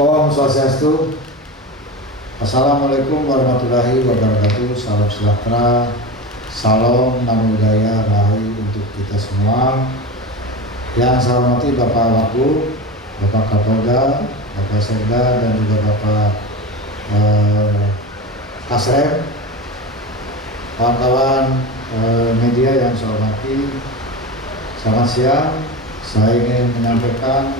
Om Swastiastu. Assalamualaikum warahmatullahi wabarakatuh. Salam sejahtera, salam namo buddhaya, rahayu untuk kita semua. Yang saya hormati Bapak Wakil, Bapak Kapolda, Bapak Sekda, dan juga Bapak Kasrem, kawan-kawan media yang saya hormati. Selamat siang. Saya ingin menyampaikan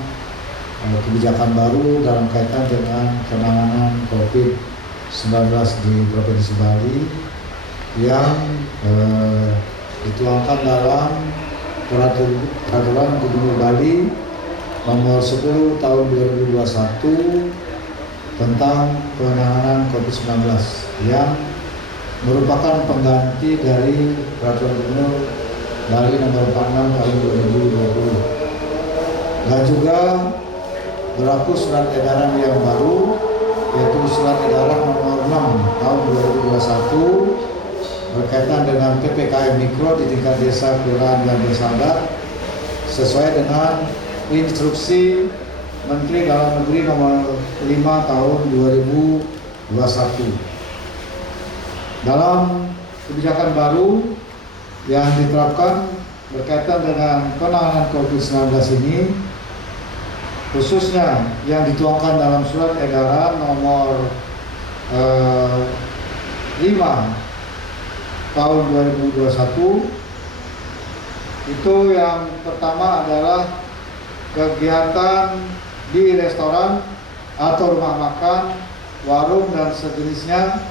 kebijakan baru dalam kaitan dengan penanganan COVID-19 di Provinsi Bali yang dituangkan dalam Peraturan Gubernur Bali Nomor 10 Tahun 2021 tentang penanganan COVID-19 yang merupakan pengganti dari Peraturan Gubernur Bali Nomor 46 Tahun 2020 dan juga berlaku surat edaran yang baru, yaitu surat edaran nomor 6 tahun 2021 berkaitan dengan PPKM Mikro di tingkat desa, kelurahan, dan desa adat sesuai dengan instruksi Menteri Dalam Negeri nomor 5 tahun 2021. Dalam kebijakan baru yang diterapkan berkaitan dengan penanganan COVID-19 ini, khususnya yang dituangkan dalam surat edaran nomor 5 tahun 2021, itu yang pertama adalah kegiatan di restoran atau rumah makan, warung, dan sejenisnya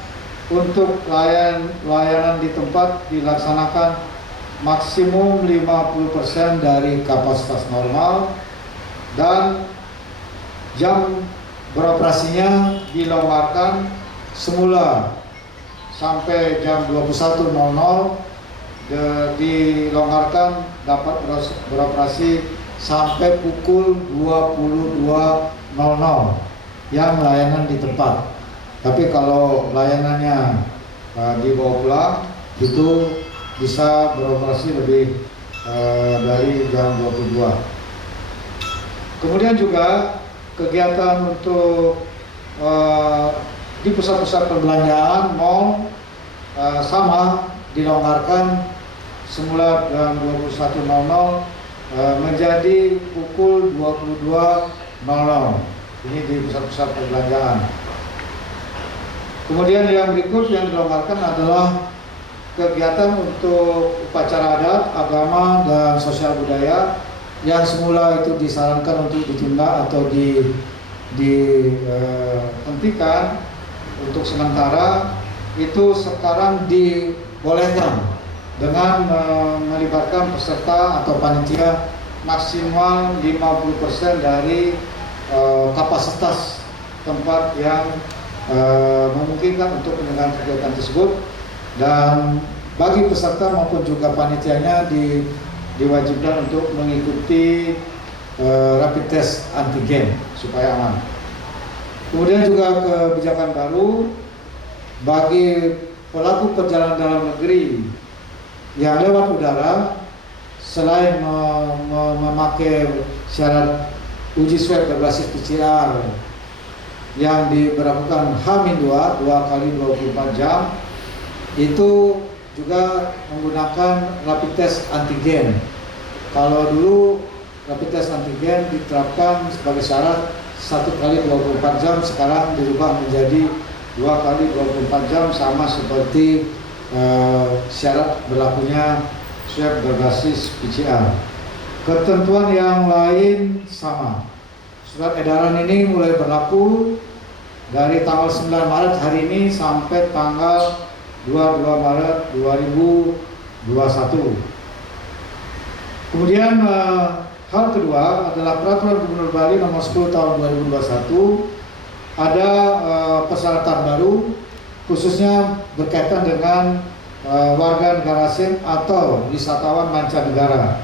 untuk layanan di tempat dilaksanakan maksimum 50% dari kapasitas normal dan jam beroperasinya dilonggarkan semula sampai jam 21.00, dilonggarkan dapat beroperasi sampai pukul 22.00 yang layanan di tempat. Tapi kalau layanannya dibawa pulang itu bisa beroperasi lebih dari jam 22. Kemudian juga kegiatan untuk di pusat-pusat perbelanjaan, mal, sama dilonggarkan semula jam 21.00 menjadi pukul 22.00. Ini di pusat-pusat perbelanjaan. Kemudian yang berikut yang dilonggarkan adalah kegiatan untuk upacara adat, agama, dan sosial budaya yang semula itu disarankan untuk ditunda atau dihentikan untuk sementara, itu sekarang dibolehkan dengan melibatkan peserta atau panitia maksimal 50% dari kapasitas tempat yang memungkinkan untuk penyelenggaraan kegiatan tersebut, dan bagi peserta maupun juga panitianya diwajibkan untuk mengikuti rapid test antigen supaya aman. Kemudian juga kebijakan baru bagi pelaku perjalanan dalam negeri yang lewat udara, selain memakai syarat uji swab berbasis PCR yang diberlakukan H-2 kali 24 jam, itu juga menggunakan rapid test antigen. Kalau dulu rapid test antigen diterapkan sebagai syarat 1 kali 24 jam, sekarang dirubah menjadi 2 kali 24 jam, sama seperti syarat berlakunya swab berbasis PCR. Ketentuan yang lain sama. Surat edaran ini mulai berlaku dari tanggal 9 Maret hari ini sampai tanggal 22 Maret 2021. Kemudian hal kedua adalah Peraturan Gubernur Bali Nomor 10 Tahun 2021. Ada persyaratan baru khususnya berkaitan dengan warga negara asing atau wisatawan mancanegara.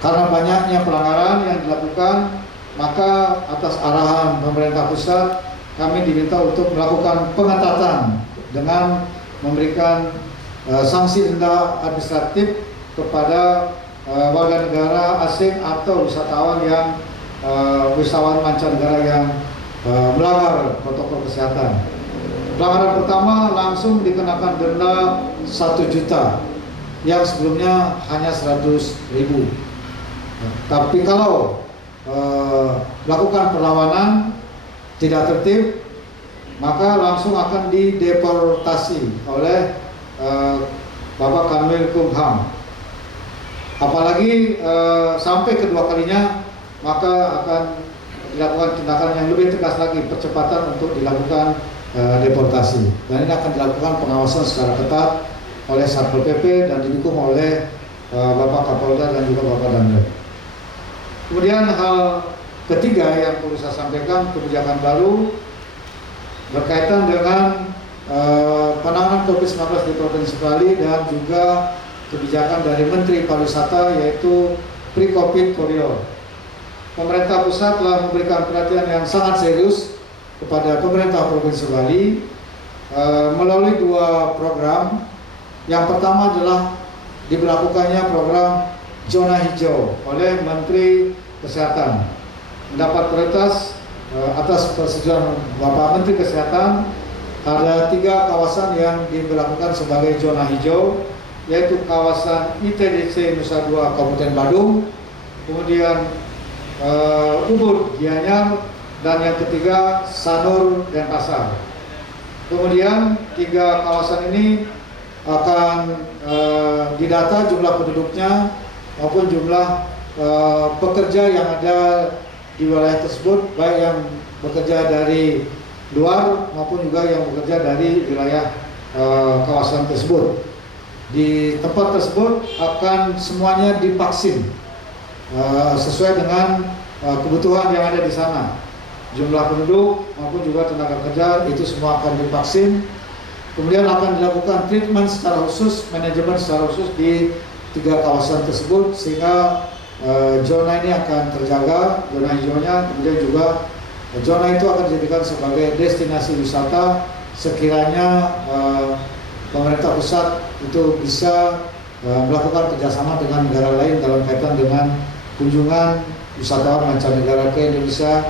Karena banyaknya pelanggaran yang dilakukan, maka atas arahan pemerintah pusat kami diminta untuk melakukan pengetatan dengan memberikan sanksi denda administratif kepada warga negara asing atau wisatawan mancanegara yang melanggar protokol kesehatan. Pelanggaran pertama langsung dikenakan denda 1 juta yang sebelumnya hanya 100.000. Tapi kalau lakukan perlawanan tidak tertib, maka langsung akan dideportasi oleh Bapak Kanwil Kumham. Apalagi sampai kedua kalinya, maka akan dilakukan tindakan yang lebih tegas lagi, percepatan untuk dilakukan deportasi. Dan ini akan dilakukan pengawasan secara ketat oleh Satpol PP dan didukung oleh Bapak Kapolda dan juga Bapak Dandim. Kemudian hal ketiga yang perlu saya sampaikan, kebijakan baru berkaitan dengan penanganan COVID-19 di Provinsi Bali dan juga kebijakan dari Menteri Pariwisata, yaitu Pre-COVID Koridor. Pemerintah pusat telah memberikan perhatian yang sangat serius kepada pemerintah Provinsi Bali melalui 2 program. Yang pertama adalah diberlakukannya program zona hijau oleh Menteri Kesehatan. Mendapat prioritas atas persetujuan Bapak Menteri Kesehatan, ada 3 kawasan yang diberlakukan sebagai zona hijau, yaitu kawasan ITDC Nusa Dua Kabupaten Badung, kemudian Ubud Gianyar, dan yang ketiga Sanur Denpasar. Kemudian 3 kawasan ini akan didata jumlah penduduknya maupun jumlah pekerja yang ada di wilayah tersebut, baik yang bekerja dari luar maupun juga yang bekerja dari wilayah kawasan tersebut. Di tempat tersebut akan semuanya divaksin sesuai dengan kebutuhan yang ada di sana. Jumlah penduduk maupun juga tenaga kerja itu semua akan divaksin. Kemudian akan dilakukan treatment secara khusus, manajemen secara khusus di 3 kawasan tersebut, sehingga zona ini akan terjaga, zona hijaunya. Kemudian juga zona itu akan dijadikan sebagai destinasi wisata sekiranya pemerintah pusat itu bisa melakukan kerjasama dengan negara lain dalam kaitan dengan kunjungan wisatawan mancanegara ke Indonesia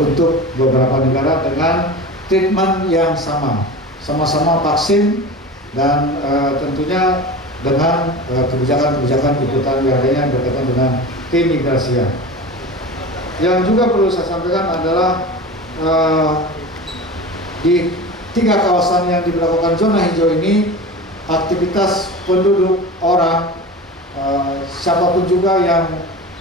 untuk beberapa negara dengan treatment yang sama-sama vaksin, dan tentunya dengan kebijakan-kebijakan ikutan yang lainnya berkaitan dengan keimigrasian. Yang juga perlu saya sampaikan adalah di 3 kawasan yang diberlakukan zona hijau ini, aktivitas penduduk orang siapapun juga yang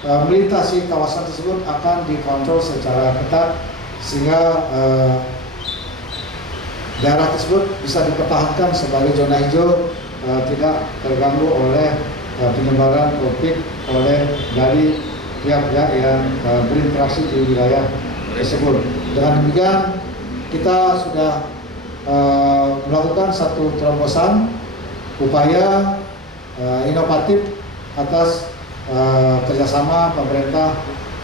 melintasi kawasan tersebut akan dikontrol secara ketat, sehingga daerah tersebut bisa dipertahankan sebagai zona hijau, tidak terganggu oleh penyebaran COVID dari pihak-pihak yang berinteraksi di wilayah tersebut. Dengan demikian, kita sudah melakukan satu terobosan upaya inovatif atas kerjasama pemerintah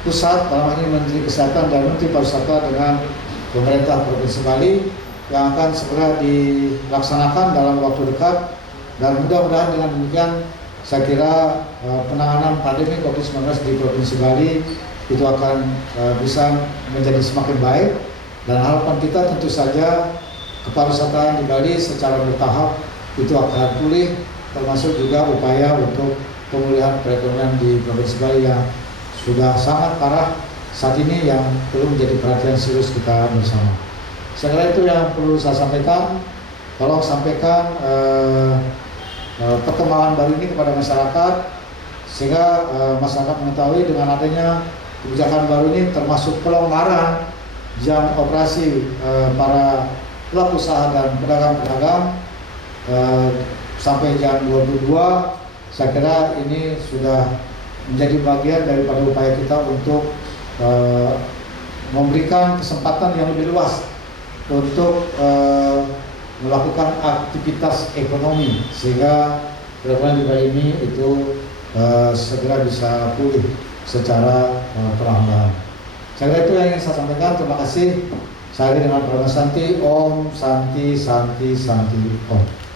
pusat, dalam hal ini Menteri Kesehatan dan Menteri Pariwisata dengan pemerintah Provinsi Bali, yang akan segera dilaksanakan dalam waktu dekat. Dan mudah-mudahan dengan demikian, saya kira penanganan pandemi COVID-19 di Provinsi Bali itu akan bisa menjadi semakin baik, dan harapan kita tentu saja kepariwisataan di Bali secara bertahap itu akan pulih, termasuk juga upaya untuk pemulihan perekonomian di Provinsi Bali yang sudah sangat parah saat ini, yang perlu menjadi perhatian serius kita bersama. Saya kira itu yang perlu saya sampaikan. Tolong sampaikan perkembangan baru ini kepada masyarakat, sehingga masyarakat mengetahui dengan adanya kebijakan baru ini, termasuk pelonggaran jam operasi para pelaku usaha dan pedagang-pedagang sampai jam 22. Saya kira ini sudah menjadi bagian daripada upaya kita untuk memberikan kesempatan yang lebih luas untuk melakukan aktivitas ekonomi, sehingga perekonomian di Bali ini itu segera bisa pulih secara perlahan-lahan. Saya kira itu yang ingin saya sampaikan. Terima kasih. Saya dengan Pranama Santi. Om Santi Santi Santi Om.